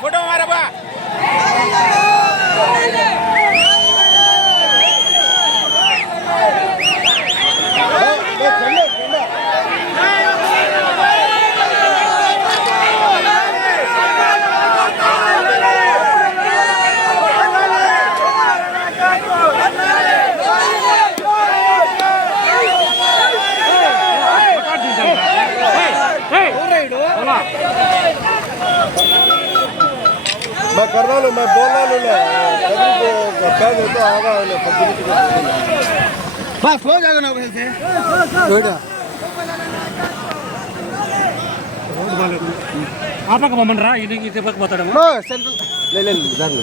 Photo మారబా Hey! Hey! Hey! मैं कर रहा हूँ मैं बोल रहा हूँ मैं देता आ रहा हूँ बस हो जाएगा ना वैसे बेटा आप पक मम्मी रहा इन्हें इसे पक बता दूँगा ले ले ले जान ले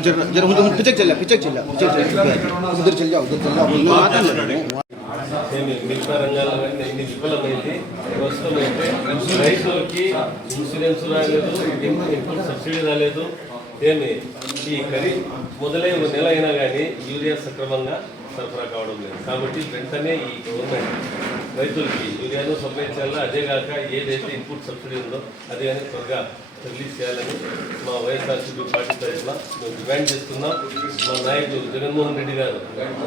जरा जरा उधर पीछे चल जा पीछे चल जा पीछे चल जा उधर चल जाओ उधर चल जाओ मैं आता हूं నేను మిగతా రంగాలన్నీ ఇన్ని విఫలమైంది ప్రస్తుతం అయితే రైతులకి ఇన్సూరెన్స్ రాలేదు ఇన్- ఇన్పుట్ సబ్సిడీ రాలేదు ఏమి ఈ ఖరీ మొదలై ఒక నెల అయినా కానీ యూరియా సక్రమంగా సరఫరా కావడం లేదు. కాబట్టి వెంటనే ఈ గవర్నమెంట్ రైతులకి యూరియాను సప్లై చేయాలా? అదే కాక ఏదైతే ఇన్పుట్ సబ్సిడీ ఉందో అదే కానీ త్వరగా రిలీజ్ చేయాలని మా వైఎస్ఆర్సీపీ పార్టీ తరఫున మేము డిమాండ్ చేస్తున్నాం. మా నాయకుడు జగన్మోహన్ రెడ్డి గారు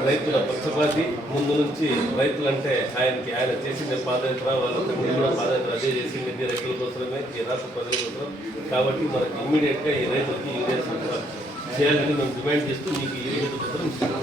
రైతుల పక్షపాతి. ముందు నుంచి రైతులంటే ఆయనకి ఆయన చేసిన పాదయాత్ర వాళ్ళ కూడా పాదయాత్ర అదే చేసింది. రైతుల కోసమే ఈ రాష్ట్ర ప్రజల కోసం కాబట్టి మనకి ఇమ్మీడియట్గా ఈ రైతులకి యూరియా సరఫరా చేయాలని మేము డిమాండ్ చేస్తూ మీకు ఈ రైతు పత్రం ఇస్తున్నాం.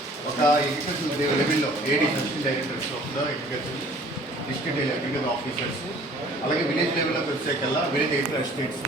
ఒక ఎడ్యుకేషన్ లెవెల్లో AD assistant directors of education district agriculture officers అలాగే విలేజ్ లెవెల్లోకి వచ్చేకల్లా విలేజ్ ఎడిటర్ అసిస్టెంట్స్